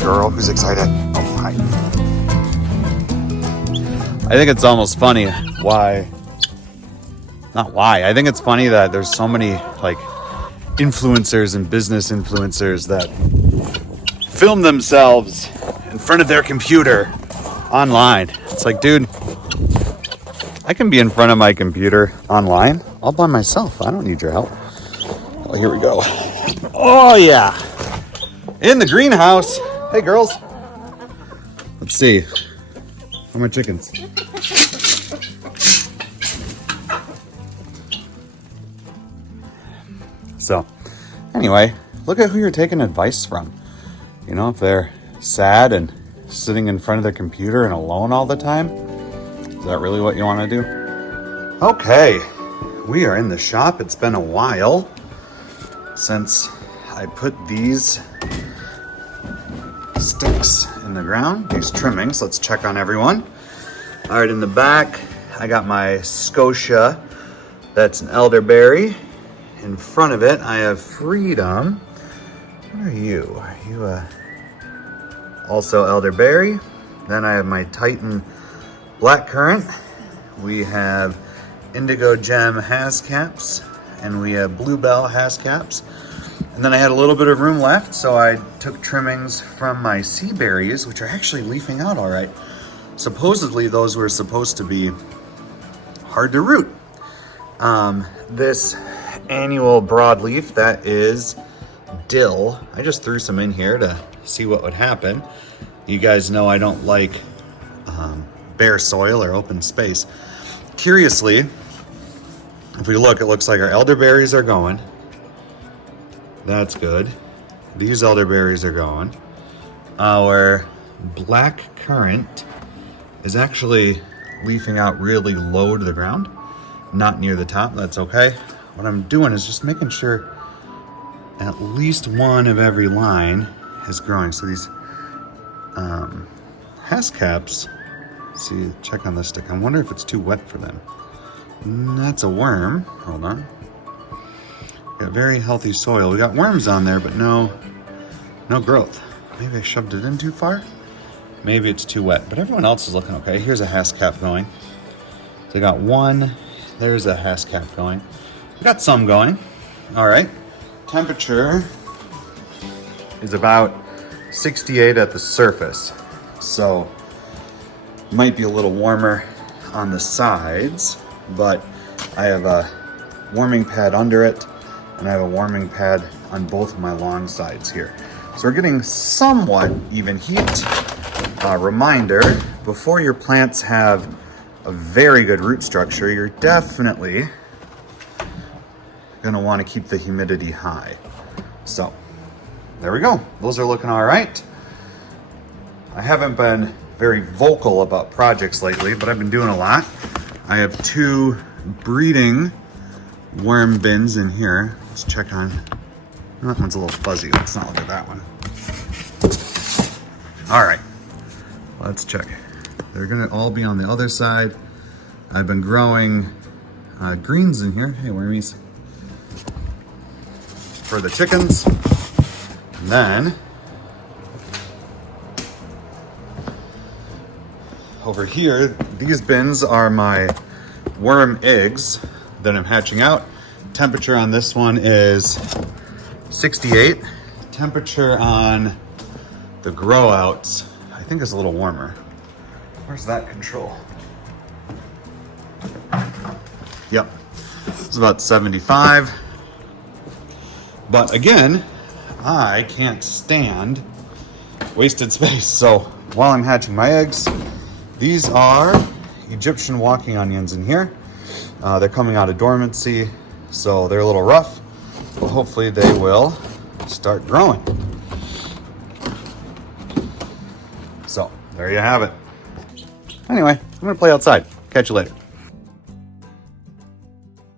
girl who's excited. Oh, hi. I think it's almost funny I think it's funny that there's so many like influencers and business influencers that film themselves in front of their computer online. It's like, dude, I can be in front of my computer online all by myself. I don't need your help. Oh, here we go. Oh yeah. In the greenhouse. Hey girls. Let's see. How are my chickens? So, anyway, look at who you're taking advice from. You know, if they're sad and sitting in front of their computer and alone all the time, is that really what you want to do? Okay, we are in the shop. It's been a while since I put these sticks in the ground, these trimmings. Let's check on everyone. All right, in the back, I got my Scotia. That's an elderberry. In front of it, I have Freedom. What are you? Are you also elderberry? Then I have my Titan blackcurrant. We have Indigo Gem Hascaps, and we have Bluebell Hascaps. And then I had a little bit of room left, so I took trimmings from my sea berries, which are actually leafing out all right. Supposedly, those were supposed to be hard to root. This annual broadleaf, that is dill. I just threw some in here to see what would happen. You guys know I don't like bare soil or open space. Curiously, if we look, it looks like our elderberries are going. That's good. These elderberries are going. Our black currant is actually leafing out really low to the ground, not near the top. That's okay. What I'm doing is just making sure at least one of every line is growing. So these Hascaps, see, check on this stick. I wonder if it's too wet for them. That's a worm. Hold on. Got very healthy soil. We got worms on there, but no growth. Maybe I shoved it in too far. Maybe it's too wet, but everyone else is looking okay. Here's a Hascap going. So I got one. There's a Hascap going. We got some going. All right. Temperature is about 68 at the surface. So it might be a little warmer on the sides, but I have a warming pad under it, and I have a warming pad on both of my long sides here. So we're getting somewhat even heat. Reminder, before your plants have a very good root structure, you're definitely gonna wanna keep the humidity high. So there we go. Those are looking all right. I haven't been very vocal about projects lately, but I've been doing a lot. I have 2 breeding worm bins in here. Let's check on, that one's a little fuzzy. Let's not look at that one. All right, let's check. They're gonna all be on the other side. I've been growing greens in here. Hey, wormies. For the chickens. And then over here, these bins are my worm eggs that I'm hatching out. Temperature on this one is 68. Temperature on the grow outs, I think, is a little warmer. Where's that control? Yep, it's about 75. But again, I can't stand wasted space. So while I'm hatching my eggs, these are Egyptian walking onions in here. They're coming out of dormancy, so they're a little rough, but hopefully they will start growing. So there you have it. Anyway, I'm gonna play outside. Catch you later.